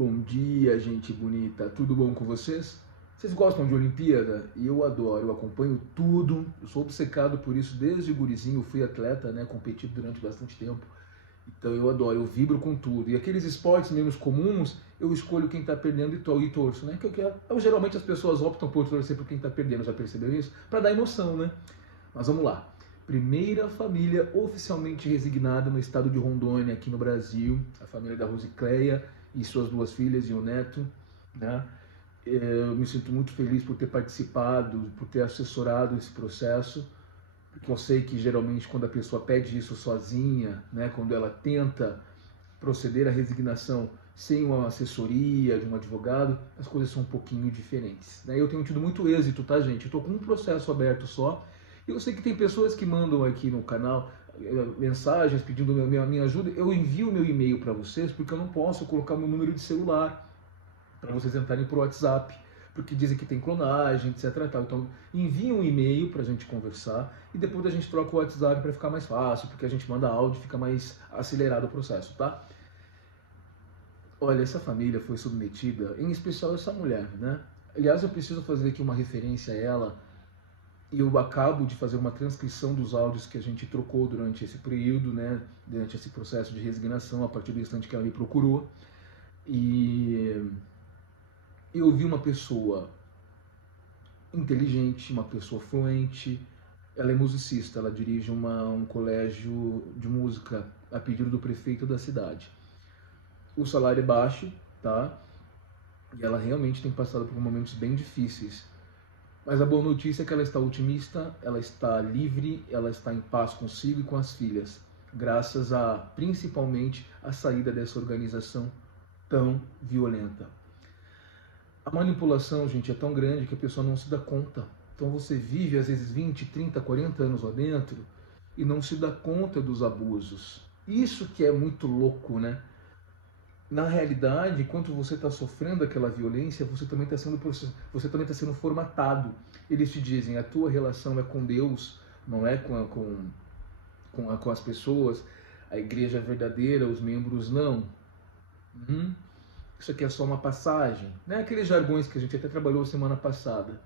Bom dia, gente bonita. Tudo bom com vocês? Vocês gostam de Olimpíada? Eu adoro, eu acompanho tudo. Eu sou obcecado por isso desde gurizinho. Eu fui atleta, né? Competi durante bastante tempo. Então eu adoro, eu vibro com tudo. E aqueles esportes menos comuns, eu escolho quem tá perdendo e torço, né? Geralmente as pessoas optam por torcer por quem tá perdendo, já percebeu isso? Para dar emoção, né? Mas vamos lá. Primeira família oficialmente resignada no estado de Rondônia, aqui no Brasil, a família da Rosicléia e suas duas filhas e um neto, né? Eu me sinto muito feliz por ter participado, por ter assessorado esse processo, porque eu sei que geralmente quando a pessoa pede isso sozinha, né, quando ela tenta proceder à resignação sem uma assessoria de um advogado, as coisas são um pouquinho diferentes, né? Eu tenho tido muito êxito, tá, gente? Eu estou com um processo aberto só, e eu sei que tem pessoas que mandam aqui no canal mensagens pedindo minha ajuda. Eu envio meu e-mail para vocês porque eu não posso colocar meu número de celular para vocês entrarem por WhatsApp, porque dizem que tem clonagem, etc. Então envia um e-mail para a gente conversar e depois a gente troca o WhatsApp para ficar mais fácil, porque a gente manda áudio e fica mais acelerado o processo, tá? Olha, essa família foi submetida, em especial essa mulher, né? Aliás, eu preciso fazer aqui uma referência a ela. E eu acabo de fazer uma transcrição dos áudios que a gente trocou durante esse período, né? Durante esse processo de resignação, a partir do instante que ela me procurou. E eu vi uma pessoa inteligente, uma pessoa fluente. Ela é musicista, ela dirige um colégio de música a pedido do prefeito da cidade. O salário é baixo, tá? E ela realmente tem passado por momentos bem difíceis. Mas a boa notícia é que ela está otimista, ela está livre, ela está em paz consigo e com as filhas, graças a, principalmente, a saída dessa organização tão violenta. A manipulação, gente, é tão grande que a pessoa não se dá conta. Então você vive, às vezes, 20, 30, 40 anos lá dentro e não se dá conta dos abusos. Isso que é muito louco, né? Na realidade, enquanto você está sofrendo aquela violência, você também está sendo formatado. Eles te dizem, a tua relação é com Deus, não é com as pessoas. A igreja é verdadeira, os membros não. Isso aqui é só uma passagem. Né? Aqueles jargões que a gente até trabalhou semana passada.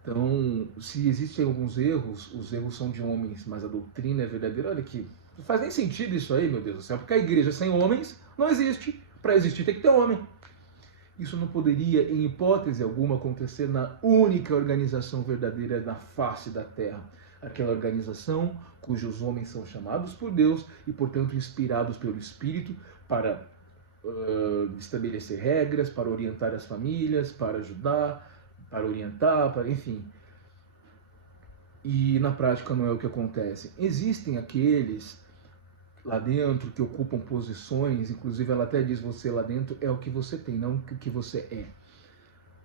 Então, se existem alguns erros, os erros são de homens, mas a doutrina é verdadeira. Olha aqui, não faz nem sentido isso aí, meu Deus do céu, porque a igreja sem homens não existe. Para existir tem que ter homem. Isso não poderia, em hipótese alguma, acontecer na única organização verdadeira na face da Terra. Aquela organização cujos homens são chamados por Deus e, portanto, inspirados pelo Espírito para estabelecer regras, para orientar as famílias, para ajudar, para orientar, enfim. E na prática não é o que acontece. Existem aqueles lá dentro que ocupam posições, inclusive ela até diz, você lá dentro é o que você tem, não o que você é.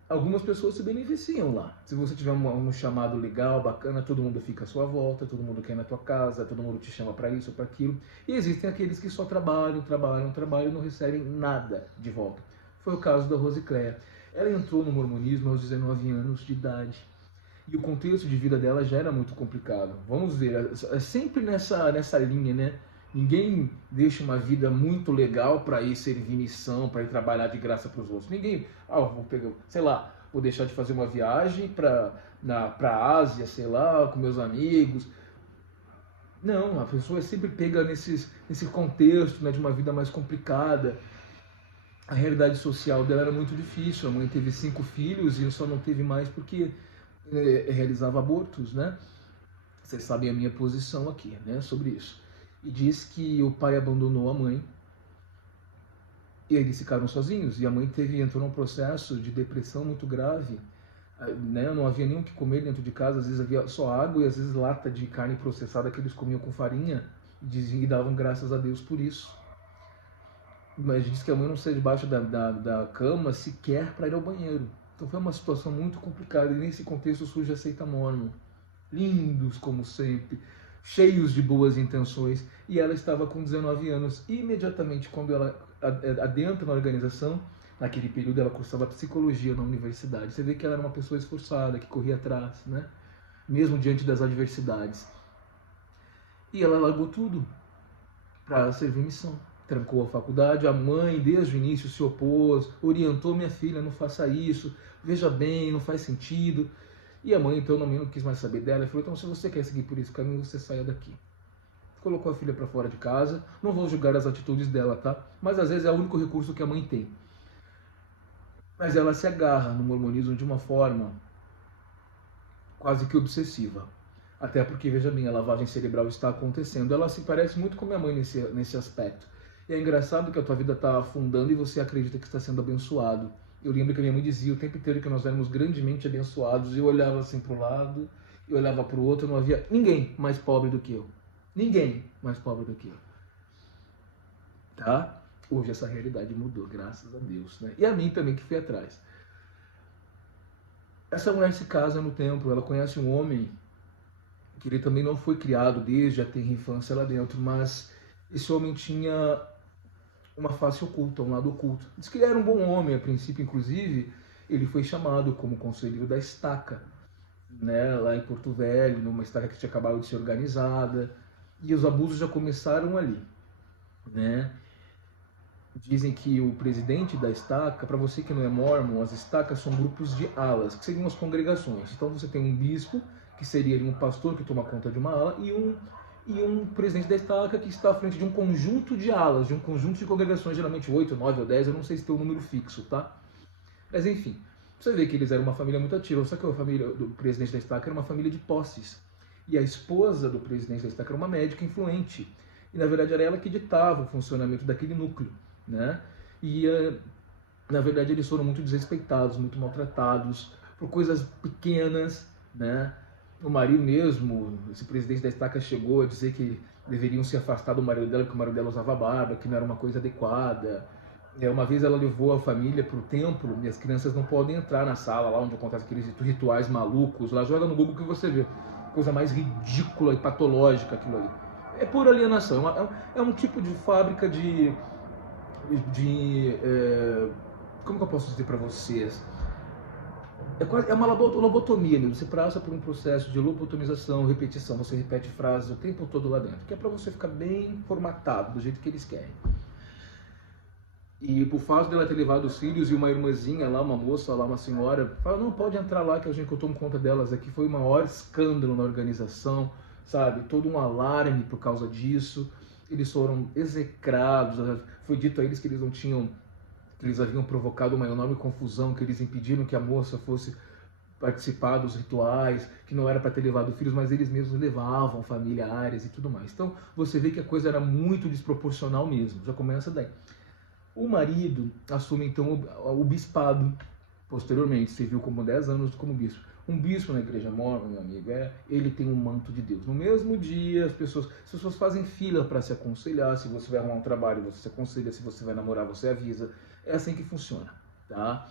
Algumas pessoas se beneficiam lá. Se você tiver um chamado legal, bacana, todo mundo fica à sua volta, todo mundo quer ir na tua casa, todo mundo te chama para isso ou para aquilo. E existem aqueles que só trabalham e não recebem nada de volta. Foi o caso da Rosicléia. Ela entrou no mormonismo aos 19 anos de idade. E o contexto de vida dela já era muito complicado. Vamos ver, é sempre nessa linha, né? Ninguém deixa uma vida muito legal para ir servir missão, para ir trabalhar de graça para os outros. Ninguém, vou pegar, sei lá, vou deixar de fazer uma viagem para a Ásia, sei lá, com meus amigos. Não, a pessoa é sempre pega nesse contexto, né, de uma vida mais complicada. A realidade social dela era muito difícil. A mãe teve 5 filhos e só não teve mais porque realizava abortos, né? Vocês sabem a minha posição aqui, né, sobre isso. E diz que o pai abandonou a mãe e eles ficaram sozinhos. E a mãe entrou num processo de depressão muito grave. Né? Não havia nem o que comer dentro de casa, às vezes havia só água e às vezes lata de carne processada que eles comiam com farinha. E davam graças a Deus por isso. Mas diz que a mãe não saiu debaixo da cama sequer para ir ao banheiro. Então foi uma situação muito complicada. E nesse contexto surge a seita Mórmon. Lindos como sempre, cheios de boas intenções, e ela estava com 19 anos. Imediatamente quando ela adentra na organização, naquele período ela cursava psicologia na universidade. Você vê que ela era uma pessoa esforçada, que corria atrás, né? Mesmo diante das adversidades. E ela largou tudo para servir missão. trancou a faculdade, a mãe desde o início se opôs, orientou: minha filha, não faça isso, veja bem, não faz sentido. E a mãe então não quis mais saber dela e falou: então se você quer seguir por esse caminho, você saia daqui. Colocou a filha para fora de casa. Não vou julgar as atitudes dela, tá? Mas às vezes é o único recurso que a mãe tem. Mas ela se agarra no mormonismo de uma forma quase que obsessiva. Até porque, veja bem, a lavagem cerebral está acontecendo. Ela se parece muito com minha mãe nesse aspecto. E é engraçado que a tua vida está afundando e você acredita que está sendo abençoado. Eu lembro que a minha mãe dizia o tempo inteiro que nós éramos grandemente abençoados. E eu olhava assim para o lado, e olhava para o outro, não havia ninguém mais pobre do que eu. Ninguém mais pobre do que eu. Tá? Hoje essa realidade mudou, graças a Deus. Né? E a mim também, que fui atrás. Essa mulher se casa no templo, ela conhece um homem que ele também não foi criado desde a tenra infância lá dentro, mas esse homem tinha uma face oculta, um lado oculto. Diz que ele era um bom homem, a princípio, inclusive, ele foi chamado como conselheiro da estaca, né, lá em Porto Velho, numa estaca que tinha acabado de ser organizada, e os abusos já começaram ali, né? Dizem que o presidente da estaca, para você que não é mormon, as estacas são grupos de alas, que seriam as congregações. Então você tem um bispo, que seria um pastor que toma conta de uma ala, e um presidente da estaca que está à frente de um conjunto de alas, de um conjunto de congregações, geralmente 8, 9 ou 10, eu não sei se tem um número fixo, tá? Mas enfim, você vê que eles eram uma família muito ativa, só que a família do presidente da estaca era uma família de posses. E a esposa do presidente da estaca era uma médica influente. E na verdade era ela que ditava o funcionamento daquele núcleo, né? E na verdade eles foram muito desrespeitados, muito maltratados por coisas pequenas, né? O marido mesmo, esse presidente da estaca chegou a dizer que deveriam se afastar do marido dela, porque o marido dela usava barba, que não era uma coisa adequada. Uma vez ela levou a família para o templo e as crianças não podem entrar na sala lá onde acontecem aqueles rituais malucos. Lá, joga no Google que você vê. Coisa mais ridícula e patológica aquilo ali. É pura alienação. É um tipo de fábrica como que eu posso dizer para vocês? É uma lobotomia, né? Você passa por um processo de lobotomização, repetição, você repete frases o tempo todo lá dentro, que é para você ficar bem formatado, do jeito que eles querem. E por fato dela ter levado os filhos e uma irmãzinha lá, uma moça lá, uma senhora, fala: não, pode entrar lá que eu tomo conta delas aqui. Foi o maior escândalo na organização, sabe? Todo um alarme por causa disso. Eles foram execrados, foi dito a eles que eles haviam provocado uma enorme confusão, que eles impediram que a moça fosse participar dos rituais, que não era para ter levado filhos, mas eles mesmos levavam familiares e tudo mais. Então você vê que a coisa era muito desproporcional mesmo, já começa daí. O marido assume então o bispado, posteriormente, serviu como 10 anos como bispo. Um bispo na igreja mormon, meu amigo, ele tem um manto de Deus. No mesmo dia, as pessoas fazem fila para se aconselhar. Se você vai arrumar um trabalho, você se aconselha. Se você vai namorar, você avisa. É assim que funciona, tá?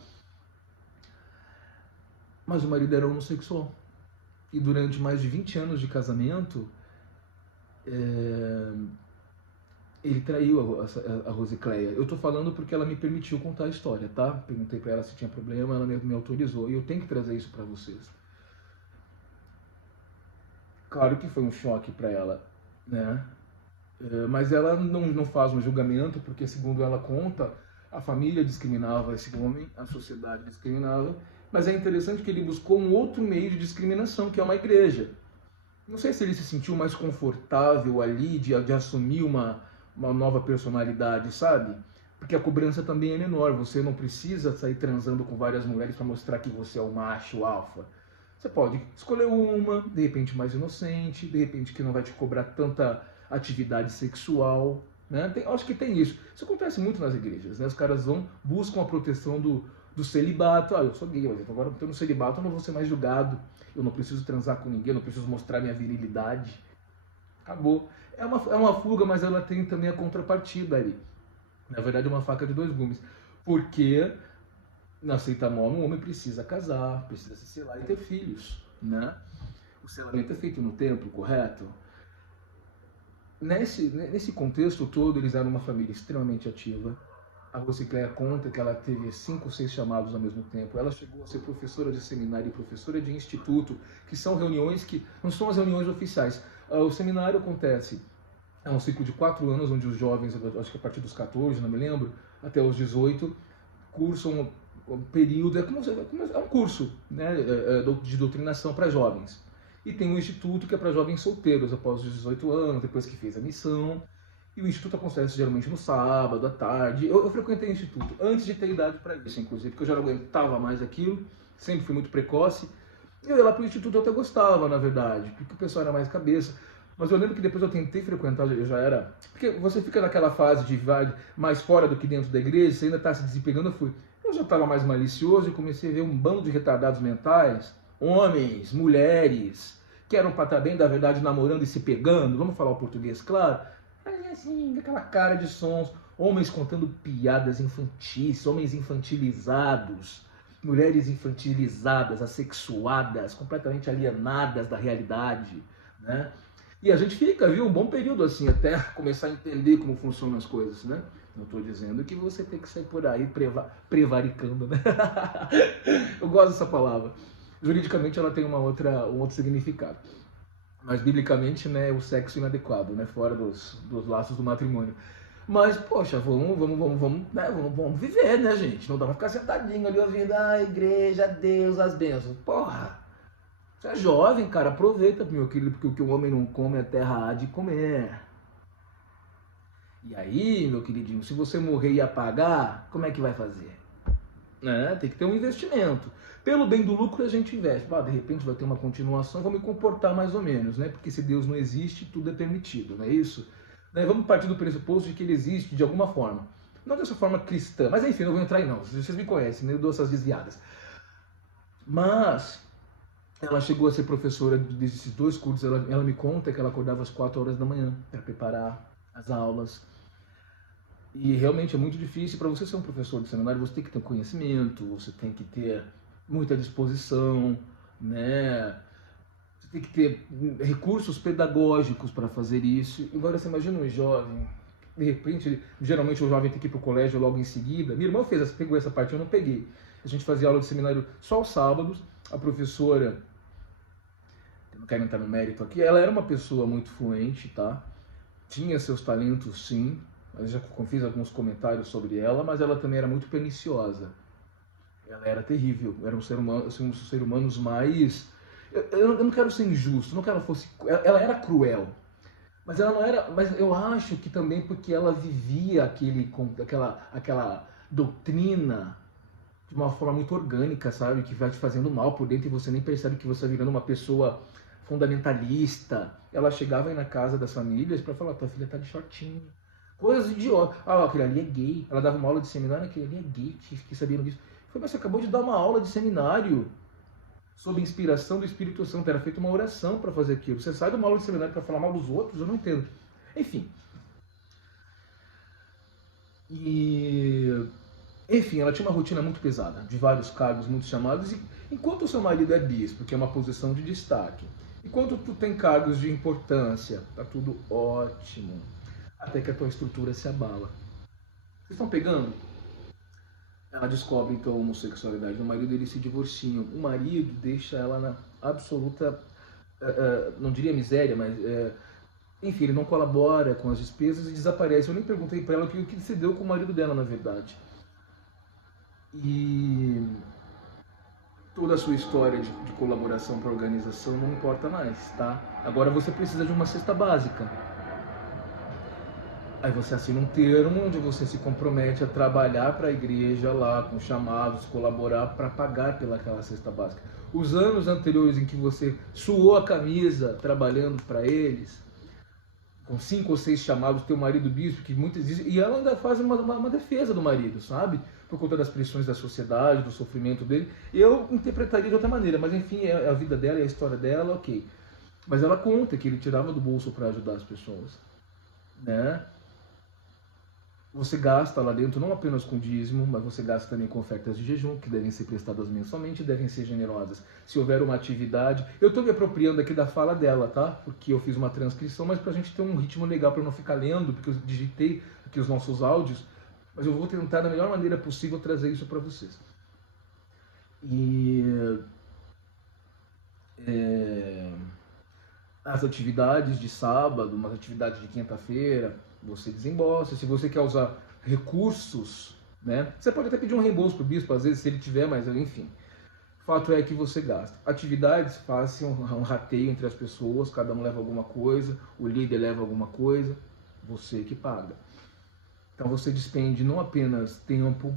Mas o marido era homossexual. E durante mais de 20 anos de casamento, ele traiu a Rosicléia. Eu tô falando porque ela me permitiu contar a história, tá? Perguntei para ela se tinha problema, ela me autorizou. E eu tenho que trazer isso para vocês. Claro que foi um choque para ela, né? Mas ela não faz um julgamento, porque segundo ela conta, a família discriminava esse homem, a sociedade discriminava. Mas é interessante que ele buscou um outro meio de discriminação, que é uma igreja. Não sei se ele se sentiu mais confortável ali de assumir uma nova personalidade, sabe? Porque a cobrança também é menor. Você não precisa sair transando com várias mulheres para mostrar que você é o macho alfa. Você pode escolher uma, de repente mais inocente, de repente que não vai te cobrar tanta atividade sexual, né? Acho que tem isso. Isso acontece muito nas igrejas, né? Os caras buscam a proteção do celibato. Eu sou gay, mas agora eu no celibato eu não vou ser mais julgado. Eu não preciso transar com ninguém, eu não preciso mostrar minha virilidade. Acabou. É uma fuga, mas ela tem também a contrapartida ali. Na verdade, é uma faca de dois gumes. Porque na seita mormon, o homem precisa casar, precisa se selar e ter filhos, né? O selamento é feito no templo, correto? Nesse contexto todo, eles eram uma família extremamente ativa. A Rosicléia conta que ela teve 5 ou 6 chamados ao mesmo tempo. Ela chegou a ser professora de seminário e professora de instituto, que são reuniões que não são as reuniões oficiais. O seminário acontece É um ciclo de 4 anos, onde os jovens, acho que a partir dos 14, não me lembro, até os 18, cursam um período, é um curso, né, de doutrinação para jovens. E tem um instituto que é para jovens solteiros, após os 18 anos, depois que fez a missão. E o instituto acontece geralmente no sábado, à tarde. Eu frequentei o instituto antes de ter idade para isso, inclusive, porque eu já não aguentava mais aquilo, sempre fui muito precoce. Eu ia lá para o instituto, eu até gostava, na verdade, porque o pessoal era mais cabeça. Mas eu lembro que depois eu tentei frequentar, eu já era... Porque você fica naquela fase de mais fora do que dentro da igreja, você ainda está se desempregando. Eu já estava mais malicioso e comecei a ver um bando de retardados mentais, homens, mulheres, que eram para estar bem, da verdade, namorando e se pegando, vamos falar o português, claro. Mas assim, aquela cara de sons, homens contando piadas infantis, homens infantilizados, mulheres infantilizadas, assexuadas, completamente alienadas da realidade, né? E a gente fica, viu, um bom período assim, até começar a entender como funcionam as coisas, né? Não estou dizendo que você tem que sair por aí prevaricando, né? Eu gosto dessa palavra. Juridicamente ela tem um outro significado. Mas biblicamente, né, o sexo inadequado, né, fora dos laços do matrimônio. Mas, poxa, vamos viver, né, gente? Não dá pra ficar sentadinho ali ouvindo a igreja, Deus, as bênçãos. Porra! Você é jovem, cara, aproveita, meu querido, porque o que o homem não come, a terra há de comer. E aí, meu queridinho, se você morrer e apagar, como é que vai fazer? Tem que ter um investimento. Pelo bem do lucro a gente investe. De repente vai ter uma continuação, vou me comportar mais ou menos, né? Porque se Deus não existe, tudo é permitido, não é isso? Vamos partir do pressuposto de que ele existe de alguma forma. Não dessa forma cristã, mas enfim, não vou entrar aí não. Vocês me conhecem, né? Eu dou essas desviadas. Mas ela chegou a ser professora desses 2 cursos. Ela me conta que ela acordava às 4 horas da manhã para preparar as aulas. E realmente é muito difícil. Para você ser um professor de seminário, você tem que ter conhecimento, você tem que ter muita disposição, né? Você tem que ter recursos pedagógicos para fazer isso. Agora você imagina um jovem, de repente, geralmente o jovem tem que ir para o colégio logo em seguida. Minha irmã pegou essa parte, eu não peguei. A gente fazia aula de seminário só aos sábados. A professora, eu não quero entrar no mérito aqui, ela era uma pessoa muito fluente, tá? Tinha seus talentos, sim. Eu já fiz alguns comentários sobre ela, mas ela também era muito perniciosa. Ela era terrível, era um ser humano, assim, um dos seres humanos mais... Eu não quero ser injusto, não quero que ela fosse... Ela era cruel, mas ela não era... Mas eu acho que também porque ela vivia aquela doutrina de uma forma muito orgânica, sabe? Que vai te fazendo mal por dentro e você nem percebe que você está virando uma pessoa fundamentalista. Ela chegava aí na casa das famílias para falar: tua filha tá de shortinho. Coisas idiotas. Aquele ali é gay. Ela dava uma aula de seminário, aquele ali é gay. Fiquei sabendo disso. Foi, mas você acabou de dar uma aula de seminário sob inspiração do Espírito Santo. Era feita uma oração para fazer aquilo. Você sai de uma aula de seminário para falar mal dos outros? Eu não entendo. Enfim. Enfim, ela tinha uma rotina muito pesada, de vários cargos, muitos chamados. E enquanto o seu marido é bispo, que é uma posição de destaque, enquanto tu tem cargos de importância, tá tudo ótimo. Até que a tua estrutura se abala. Vocês estão pegando? Ela descobre então a homossexualidade do marido, eles se divorciam. O marido deixa ela na absoluta, não diria miséria, mas enfim, ele não colabora com as despesas e desaparece. Eu nem perguntei para ela o que se deu com o marido dela, na verdade. E toda a sua história de colaboração para a organização não importa mais, tá? Agora você precisa de uma cesta básica. Aí você assina um termo onde você se compromete a trabalhar para a igreja lá, com chamados, colaborar para pagar pelaquela cesta básica. Os anos anteriores em que você suou a camisa trabalhando para eles, com 5 ou 6 chamados, teu marido bispo, que muitas dizem, e ela ainda faz uma defesa do marido, sabe? Por conta das pressões da sociedade, do sofrimento dele. Eu interpretaria de outra maneira, mas enfim, é a vida dela, é a história dela, ok. Mas ela conta que ele tirava do bolso para ajudar as pessoas, né? Você gasta lá dentro não apenas com dízimo, mas você gasta também com ofertas de jejum, que devem ser prestadas mensalmente e devem ser generosas. Se houver uma atividade... Eu estou me apropriando aqui da fala dela, tá? Porque eu fiz uma transcrição, mas para a gente ter um ritmo legal, para não ficar lendo, porque eu digitei aqui os nossos áudios, mas eu vou tentar da melhor maneira possível trazer isso para vocês. as atividades de sábado, umas atividades de quinta-feira, você desembolsa. Se você quer usar recursos, né? Você pode até pedir um reembolso para o bispo, às vezes, se ele tiver, mas enfim. O fato é que você gasta. Atividades, faça um rateio entre as pessoas, cada um leva alguma coisa, o líder leva alguma coisa, você que paga. Então você despende não apenas tempo,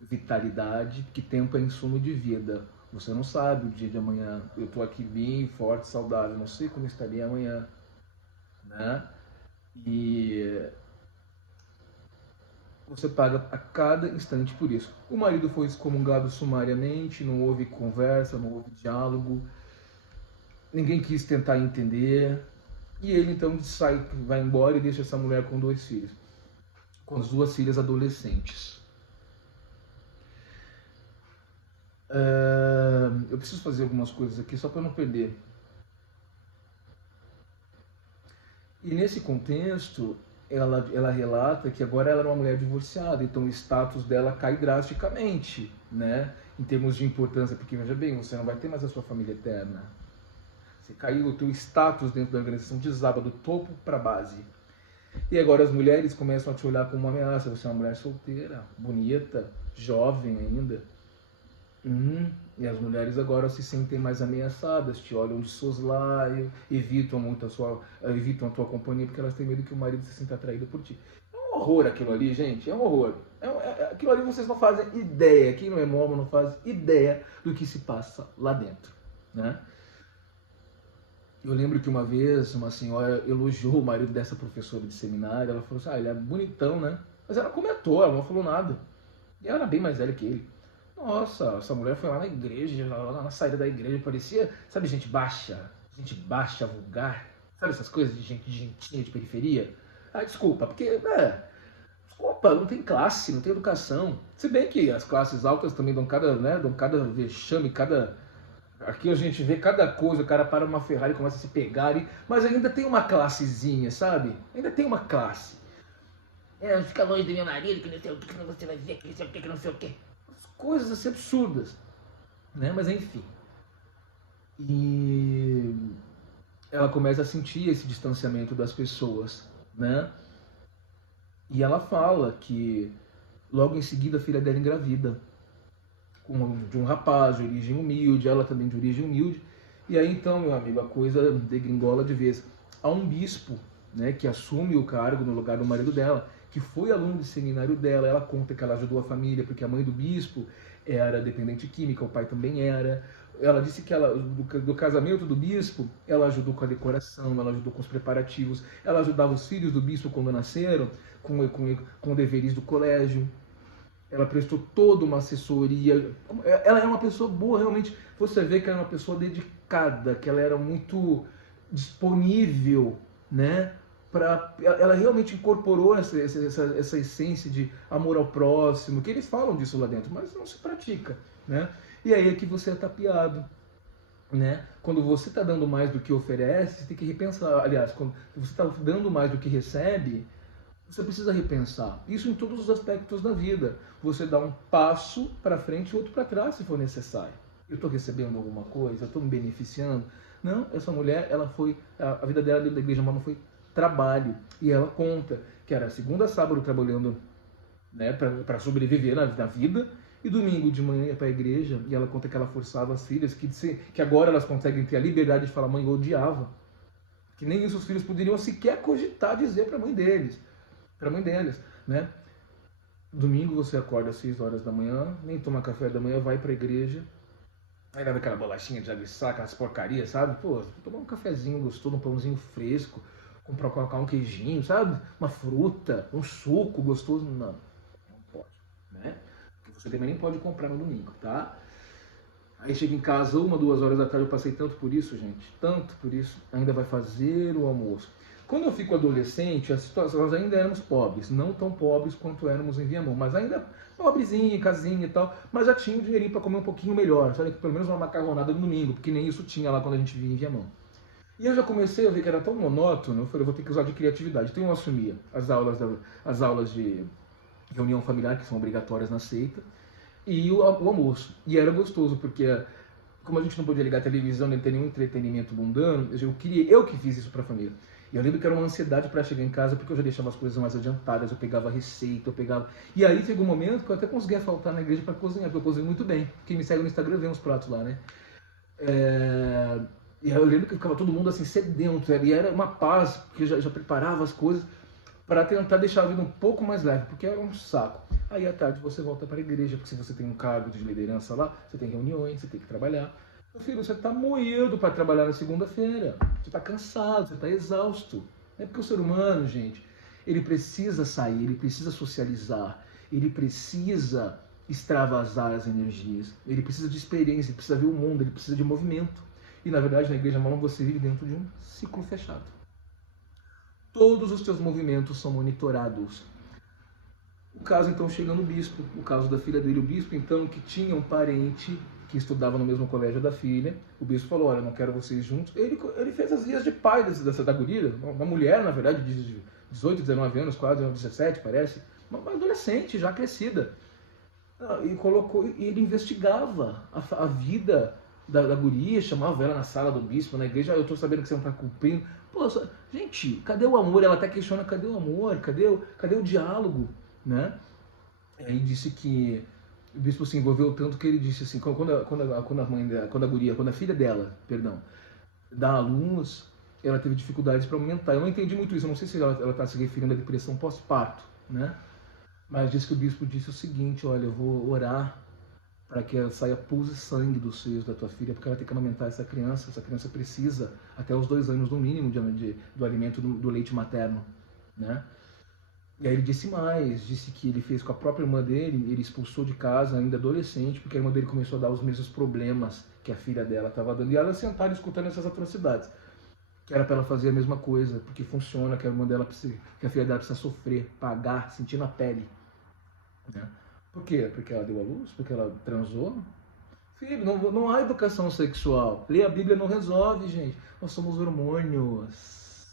vitalidade, porque tempo é insumo de vida. Você não sabe o dia de amanhã. Eu estou aqui bem forte, saudável, não sei como estaria amanhã, né? E você paga a cada instante por isso. O marido foi excomungado sumariamente, não houve conversa, não houve diálogo, ninguém quis tentar entender, e ele então sai, vai embora e deixa essa mulher com 2 filhos, com as 2 filhas adolescentes. Eu preciso fazer algumas coisas aqui só para não perder. E nesse contexto, ela relata que agora ela era uma mulher divorciada, então o status dela cai drasticamente, né? Em termos de importância, porque veja bem, você não vai ter mais a sua família eterna. Você caiu, o teu status dentro da organização desaba do topo para a base. E agora as mulheres começam a te olhar como uma ameaça. Você é uma mulher solteira, bonita, jovem ainda. E as mulheres agora se sentem mais ameaçadas, te olham de soslaio, evitam a tua companhia porque elas têm medo que o marido se sinta atraído por ti. É um horror aquilo ali, gente, é um horror. Aquilo ali vocês não fazem ideia, quem não é mormon não faz ideia do que se passa lá dentro, né? Eu lembro que uma vez uma senhora elogiou o marido dessa professora de seminário, ela falou assim, ele é bonitão, né? Mas ela comentou, ela não falou nada. E ela era bem mais velha que ele. Nossa, essa mulher foi lá na igreja, lá na saída da igreja, parecia, sabe, gente baixa, vulgar, sabe essas coisas de gente gentinha de periferia? Desculpa, porque, desculpa, não tem classe, não tem educação. Se bem que as classes altas também dão cada vexame, aqui a gente vê cada coisa, o cara para uma Ferrari e começa a se pegar, mas ainda tem uma classezinha, sabe? Ainda tem uma classe. Fica longe do meu marido, que não sei o que, que você vai ver, que não sei o que, que não sei o que. Coisas assim absurdas, né? Mas enfim. E ela começa a sentir esse distanciamento das pessoas, né? E ela fala que logo em seguida a filha dela engravida de um rapaz de origem humilde, ela também de origem humilde. E aí então, meu amigo, a coisa degringola de vez. Há um bispo, né, que assume o cargo no lugar do marido dela, que foi aluno de seminário dela. Ela conta que ela ajudou a família porque a mãe do bispo era dependente química, o pai também era. Ela disse que do casamento do bispo, ela ajudou com a decoração, ela ajudou com os preparativos, ela ajudava os filhos do bispo quando nasceram, com deveres do colégio. Ela prestou toda uma assessoria. Ela é uma pessoa boa, realmente. Você vê que ela é uma pessoa dedicada, que ela era muito disponível, né? Ela realmente incorporou essa essência de amor ao próximo, que eles falam disso lá dentro, mas não se pratica, né? E aí é que você é tapeado, né? Quando você está dando mais do que oferece, você tem que repensar. Aliás, quando você está dando mais do que recebe, você precisa repensar. Isso em todos os aspectos da vida. Você dá um passo para frente e outro para trás, se for necessário. Eu estou recebendo alguma coisa? Eu estou me beneficiando? Não, essa mulher, a vida dela dentro da igreja mormon foi trabalho. E ela conta que era segunda a sábado trabalhando, né, para sobreviver na vida, e domingo de manhã ia para a igreja. E ela conta que ela forçava as filhas, que agora elas conseguem ter a liberdade de falar, mãe, eu odiava. Que nem isso os filhos poderiam sequer cogitar dizer para a mãe deles. Né? Domingo você acorda às 6 horas da manhã, nem toma café da manhã, vai pra igreja, aí leva aquela bolachinha de aguissá, aquelas porcarias, sabe? Pô, tomar um cafezinho gostoso, um pãozinho fresco, colocar um queijinho, sabe? Uma fruta, um suco gostoso. Não pode, né? Porque você também nem pode comprar no domingo, tá? Aí chega em casa 1, 2 horas da tarde, eu passei tanto por isso, gente, tanto por isso, ainda vai fazer o almoço. Quando eu fico adolescente, nós ainda éramos pobres, não tão pobres quanto éramos em Viamão, mas ainda pobrezinha, casinha e tal, mas já tinha um dinheirinho para comer um pouquinho melhor, sabe? Pelo menos uma macarronada no domingo, porque nem isso tinha lá quando a gente vivia em Viamão. E eu já comecei a ver que era tão monótono, eu falei, vou ter que usar de criatividade. Então eu assumia as aulas de reunião familiar, que são obrigatórias na seita, e o almoço. E era gostoso, porque como a gente não podia ligar a televisão, nem ter nenhum entretenimento mundano, eu que fiz isso para a família. E eu lembro que era uma ansiedade para chegar em casa, porque eu já deixava as coisas mais adiantadas, eu pegava receita, eu pegava... E aí chegou um momento que eu até conseguia faltar na igreja para cozinhar, porque eu cozinho muito bem. Quem me segue no Instagram vê uns pratos lá, né? E aí eu lembro que ficava todo mundo assim sedento, e era uma paz, porque já preparava as coisas para tentar deixar a vida um pouco mais leve, porque era um saco. Aí à tarde você volta para a igreja, porque se você tem um cargo de liderança lá, você tem reuniões, você tem que trabalhar. Meu filho, você está moído para trabalhar na segunda-feira. Você está cansado, você está exausto. É porque o ser humano, gente, ele precisa sair, ele precisa socializar, ele precisa extravasar as energias, ele precisa de experiência, ele precisa ver o mundo, ele precisa de movimento. E na verdade, na igreja mormon você vive dentro de um ciclo fechado. Todos os teus movimentos são monitorados. O caso então chega no bispo, o caso da filha dele, o bispo então que tinha um parente que estudava no mesmo colégio da filha, o bispo falou, olha, não quero vocês juntos. Ele fez as vias de pai da guria, uma mulher, na verdade, de 18, 19 anos, quase 17, parece, uma adolescente já crescida. E ele investigava a vida da guria, chamava ela na sala do bispo, na igreja, eu estou sabendo que você não está cumprindo. Pô, gente, cadê o amor? Ela até questiona, cadê o amor? Cadê o diálogo? Né? Aí disse que o bispo se envolveu tanto que ele disse assim, quando a filha dela, dá à luz, ela teve dificuldades para aumentar. Eu não entendi muito isso, eu não sei se ela está se referindo à depressão pós-parto, né? Mas disse que o bispo disse o seguinte, olha, eu vou orar para que saia pus e sangue dos seios da tua filha, porque ela tem que amamentar essa criança precisa, até os 2 anos no mínimo, do alimento do leite materno, né? E aí ele disse mais, disse que ele fez com a própria irmã dele, ele expulsou de casa ainda adolescente, porque a irmã dele começou a dar os mesmos problemas que a filha dela estava dando, e ela sentada escutando essas atrocidades, que era para ela fazer a mesma coisa, porque funciona, que a irmã dela que a filha dela precisa sofrer, pagar, sentir na pele, né? Por quê? Porque ela deu à luz? Porque ela transou? Filho, não há educação sexual. Ler a Bíblia não resolve, gente. Nós somos hormônios.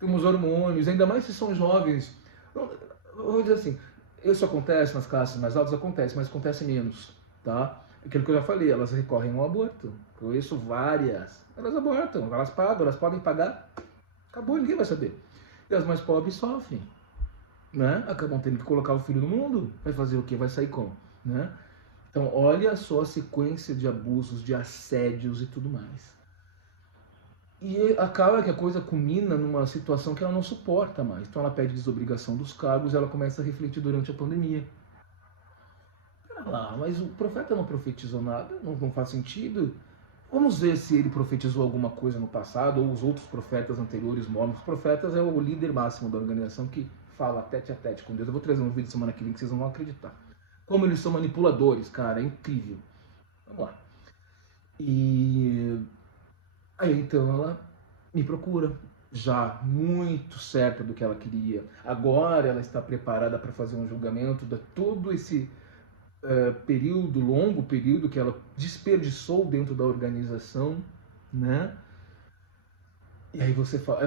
Temos hormônios, ainda mais se são jovens. Eu vou dizer assim, isso acontece nas classes mais altas? Acontece, mas acontece menos, tá? Aquilo que eu já falei, elas recorrem ao aborto. Eu conheço várias. Elas abortam, elas pagam, elas podem pagar. Acabou, ninguém vai saber. E as mais pobres sofrem, né? Acabam tendo que colocar o filho no mundo. Vai fazer o quê? Vai sair como? Né? Então, olha só a sequência de abusos, de assédios e tudo mais. E acaba que a coisa culmina numa situação que ela não suporta mais. Então ela pede desobrigação dos cargos e ela começa a refletir durante a pandemia. Pera lá, mas o profeta não profetizou nada? Não faz sentido? Vamos ver se ele profetizou alguma coisa no passado ou os outros profetas anteriores mormons. Os profetas é o líder máximo da organização que fala tete a tete com Deus. Eu vou trazer um vídeo semana que vem que vocês não vão acreditar. Como eles são manipuladores, cara, é incrível. Vamos lá. E aí então ela me procura, já muito certa do que ela queria. Agora ela está preparada para fazer um julgamento de todo esse longo período que ela desperdiçou dentro da organização, né? E aí você fala,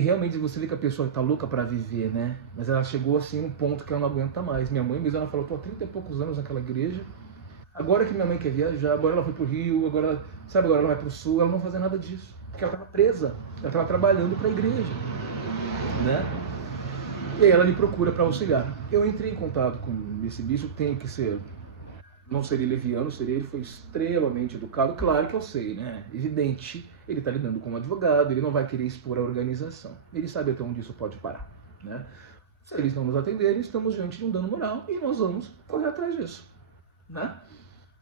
realmente você vê que a pessoa está louca para viver, né? Mas ela chegou assim num ponto que ela não aguenta mais. Minha mãe mesmo, ela falou, tô há 30 e poucos anos naquela igreja. Agora que minha mãe quer viajar, agora ela foi pro Rio, agora ela vai pro Sul, ela não vai fazer nada disso. Porque ela estava presa, ela estava trabalhando para a igreja, né? E aí ela me procura para auxiliar. Eu entrei em contato com esse bispo, tem que ser, não seria leviano, ele foi extremamente educado, claro que eu sei, né? Evidente, ele está lidando com um advogado, ele não vai querer expor a organização. Ele sabe até onde isso pode parar, né? Se eles não nos atenderem, estamos diante de um dano moral e nós vamos correr atrás disso, né?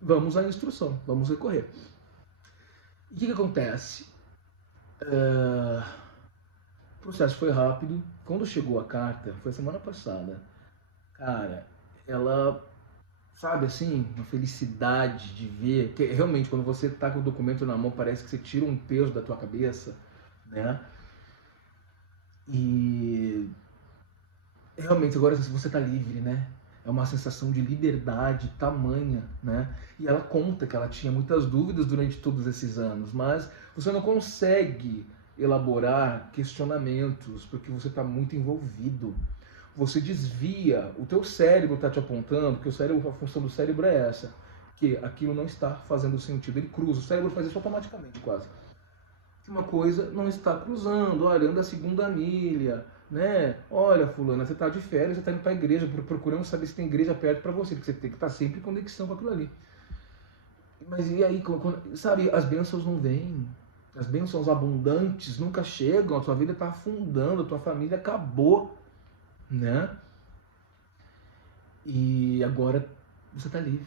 Vamos à instrução, vamos recorrer. E o que acontece? O processo foi rápido. Quando chegou a carta, foi semana passada, cara, ela, sabe assim, uma felicidade de ver, que realmente quando você tá com o documento na mão, parece que você tira um peso da tua cabeça, né? E realmente agora você tá livre, né? É uma sensação de liberdade tamanha, né? E ela conta que ela tinha muitas dúvidas durante todos esses anos, mas você não consegue elaborar questionamentos porque você está muito envolvido. Você desvia, o teu cérebro está te apontando, porque a função do cérebro é essa, porque aquilo não está fazendo sentido. Ele cruza, o cérebro faz isso automaticamente quase. Uma coisa não está cruzando, olha, anda a segunda milha, né? Olha, fulana, você está de férias, você está indo para a igreja, procurando saber se tem igreja perto para você, porque você tem que estar sempre em conexão com aquilo ali. Mas e aí, sabe, as bênçãos não vêm, as bênçãos abundantes nunca chegam, a tua vida está afundando, a tua família acabou, né? E agora você está livre.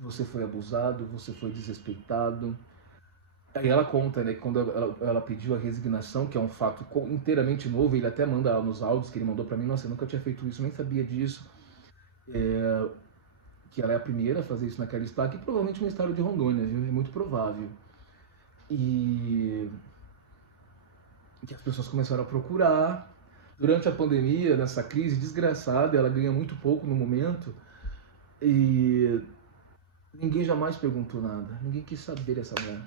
Você foi abusado, você foi desrespeitado. Aí ela conta, né, que quando ela pediu a resignação, que é um fato inteiramente novo, ele até manda nos áudios que ele mandou para mim, nossa, eu nunca tinha feito isso, nem sabia disso, que ela é a primeira a fazer isso naquela estado, que provavelmente no estado de Rondônia, viu? É muito provável. E que as pessoas começaram a procurar. Durante a pandemia, nessa crise desgraçada, ela ganha muito pouco no momento, e ninguém jamais perguntou nada, ninguém quis saber dessa mulher.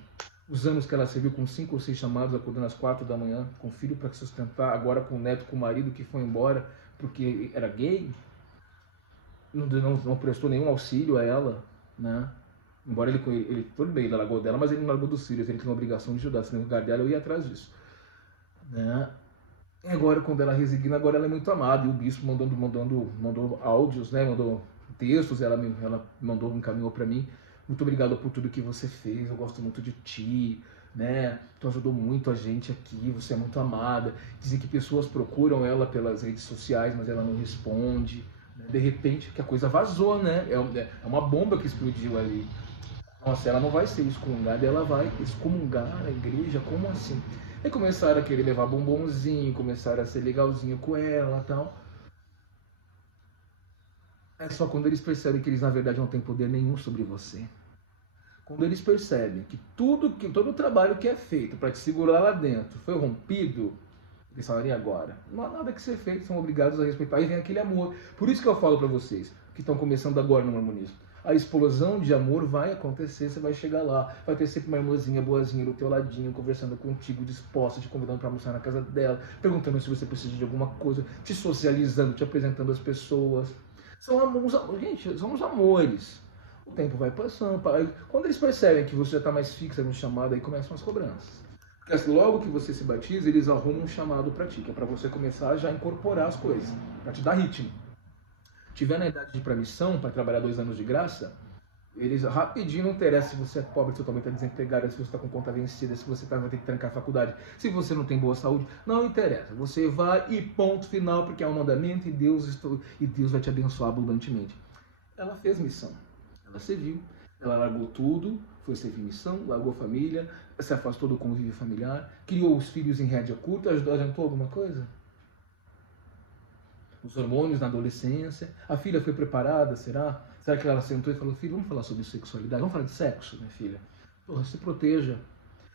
Os anos que ela serviu com 5 ou 6 chamados, acordando às 4 da manhã, com filho para sustentar, agora com o neto, com o marido que foi embora porque era gay, não prestou nenhum auxílio a ela, né? Embora ele tudo bem, ele largou dela, mas ele não largou dos filhos, ele tinha uma obrigação de ajudar, se no lugar dela eu ia atrás disso, né? E agora, quando ela resigna, agora ela é muito amada, e o bispo mandou áudios, né? Mandou textos, ela mandou, encaminhou para mim: muito obrigado por tudo que você fez, eu gosto muito de ti, né? Tu ajudou muito a gente aqui, você é muito amada. Dizem que pessoas procuram ela pelas redes sociais, mas ela não responde, né? De repente, que a coisa vazou, né? É uma bomba que explodiu ali. Nossa, ela não vai ser excomungada, ela vai excomungar a igreja, como assim? Aí começaram a querer levar bombonzinho, começaram a ser legalzinho com ela e tal. É só quando eles percebem que eles na verdade não têm poder nenhum sobre você. Quando eles percebem que todo o trabalho que é feito para te segurar lá dentro foi rompido, eles falam: e agora? Não há nada que ser feito, são obrigados a respeitar. Aí vem aquele amor. Por isso que eu falo para vocês, que estão começando agora no mormonismo, a explosão de amor vai acontecer, você vai chegar lá, vai ter sempre uma irmãzinha boazinha do teu ladinho, conversando contigo, disposta, te convidando para almoçar na casa dela, perguntando se você precisa de alguma coisa, te socializando, te apresentando as pessoas. Gente, são os amores. O tempo vai passando. Quando eles percebem que você já está mais fixa no chamado, aí começam as cobranças. Porque logo que você se batiza, eles arrumam um chamado para ti, que é para você começar a já incorporar as coisas, para te dar ritmo. Tiver na idade de missão, para trabalhar 2 anos de graça, eles rapidinho, não interessa se você é pobre, se você também está desempregado, se você está com conta vencida, se você vai ter que trancar a faculdade, se você não tem boa saúde, não interessa. Você vai e ponto final, porque é um mandamento e Deus vai te abençoar abundantemente. Ela fez missão, ela serviu, ela largou tudo, foi servir missão, largou a família, se afastou do convívio familiar, criou os filhos em rédea curta, adiantou alguma coisa? Os hormônios na adolescência, a filha foi preparada, será? Será que ela sentou e falou: filho, vamos falar sobre sexualidade, vamos falar de sexo, minha filha? Porra, se proteja.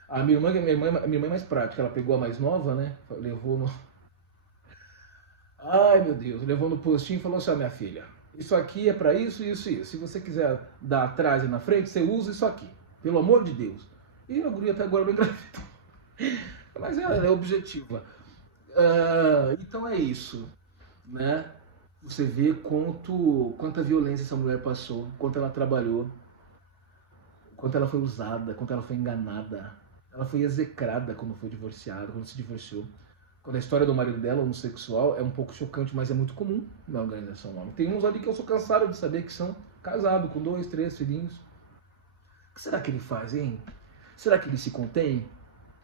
A minha irmã é mais prática, ela pegou a mais nova, né? Levou no... Ai, meu Deus, levou no postinho e falou assim: minha filha, isso aqui é para isso, isso e isso. Se você quiser dar atrás e na frente, você usa isso aqui, pelo amor de Deus. E a guria até agora não engravidou. Mas ela é objetiva. Então é isso, né? Você vê quanta violência essa mulher passou, quanto ela trabalhou, quanto ela foi usada, quanto ela foi enganada. Ela foi execrada quando foi divorciada, quando se divorciou. Quando a história do marido dela, homossexual, é um pouco chocante, mas é muito comum na organização humana. Tem uns ali que eu sou cansado de saber que são casados, com 2, 3 filhinhos. O que será que ele faz, hein? Será que ele se contém?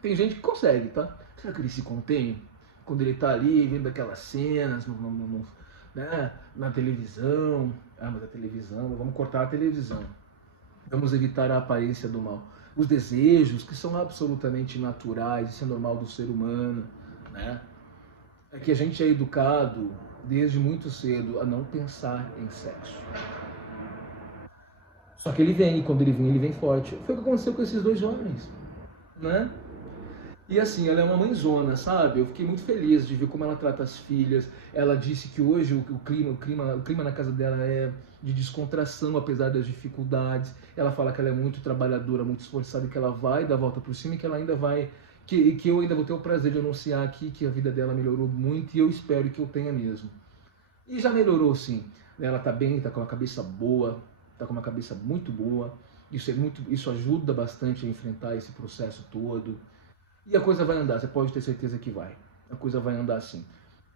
Tem gente que consegue, tá? Será que ele se contém? Quando ele tá ali, vendo aquelas cenas né, na televisão. Mas a televisão, vamos cortar a televisão. Vamos evitar a aparência do mal. Os desejos, que são absolutamente naturais, isso é normal do ser humano, né? É que a gente é educado desde muito cedo a não pensar em sexo. Só que ele vem, e quando ele vem forte. Foi o que aconteceu com esses 2 jovens, né? E assim, ela é uma mãezona, sabe? Eu fiquei muito feliz de ver como ela trata as filhas. Ela disse que hoje o clima na casa dela é de descontração, apesar das dificuldades. Ela fala que ela é muito trabalhadora, muito esforçada, que ela vai dar a volta por cima e que ela ainda vai... Que eu ainda vou ter o prazer de anunciar aqui que a vida dela melhorou muito, e eu espero que eu tenha mesmo. E já melhorou, sim. Ela tá bem, tá com a cabeça boa, tá com uma cabeça muito boa, isso ajuda bastante a enfrentar esse processo todo. E a coisa vai andar, você pode ter certeza que vai. A coisa vai andar assim.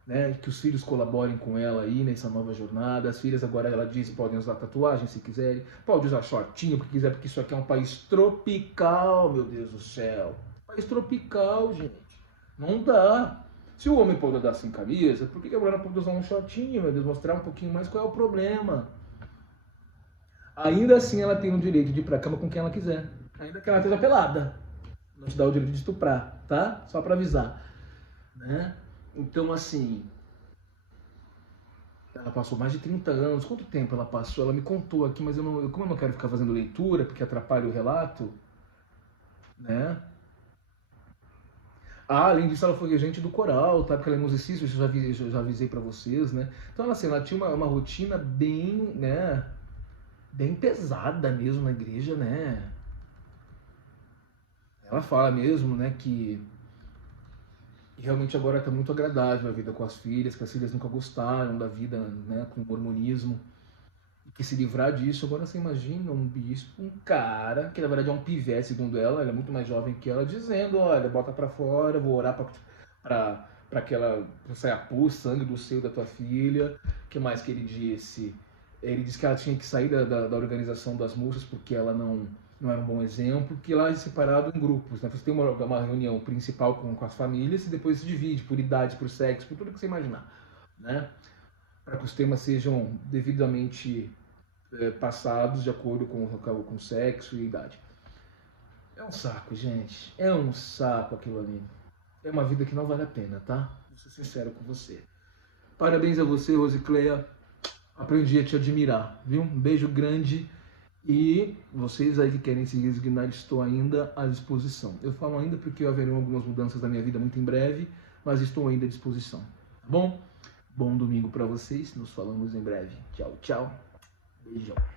Né? Que os filhos colaborem com ela aí nessa nova jornada. As filhas agora, ela diz, podem usar tatuagem se quiserem, pode usar shortinho porque quiser, porque isso aqui é um país tropical, meu Deus do céu. País tropical, gente. Não dá. Se o homem pode andar sem camisa, por que a mulher não pode usar um shortinho, meu Deus? Mostrar um pouquinho mais qual é o problema. Ainda assim, ela tem o direito de ir pra cama com quem ela quiser. Ainda que ela esteja pelada. Não te dá o direito de estuprar, tá? Só pra avisar. Né? Então, assim, ela passou mais de 30 anos. Quanto tempo ela passou? Ela me contou aqui, mas como eu não quero ficar fazendo leitura, porque atrapalha o relato, né? Ah, além disso, ela foi regente do coral, tá? Porque ela é musicista, isso eu já avisei pra vocês, né? Então, assim, ela tinha uma rotina bem, né? Bem pesada mesmo na igreja, né? Ela fala mesmo, né, que realmente agora está muito agradável a vida com as filhas, que as filhas nunca gostaram da vida, né, com o mormonismo, e que se livrar disso. Agora você imagina um bispo, um cara, que na verdade é um pivete, segundo ela, ele é muito mais jovem que ela, dizendo, olha, bota pra fora, vou orar pra que ela saia pus, sangue do seio da tua filha. O que mais que ele disse? Ele disse que ela tinha que sair da organização das moças porque ela não era um bom exemplo, que lá é separado em grupos, né? Você tem uma reunião principal com as famílias e depois se divide por idade, por sexo, por tudo que você imaginar, né? Para que os temas sejam devidamente passados de acordo com sexo e idade. É um saco, gente. É um saco aquilo ali. É uma vida que não vale a pena, tá? Vou ser sincero com você. Parabéns a você, Rosicleia. Aprendi a te admirar, viu? Um beijo grande. E vocês aí que querem se resignar, estou ainda à disposição. Eu falo ainda porque haverão algumas mudanças na minha vida muito em breve, mas estou ainda à disposição. Tá bom? Bom domingo para vocês. Nos falamos em breve. Tchau, tchau. Beijão.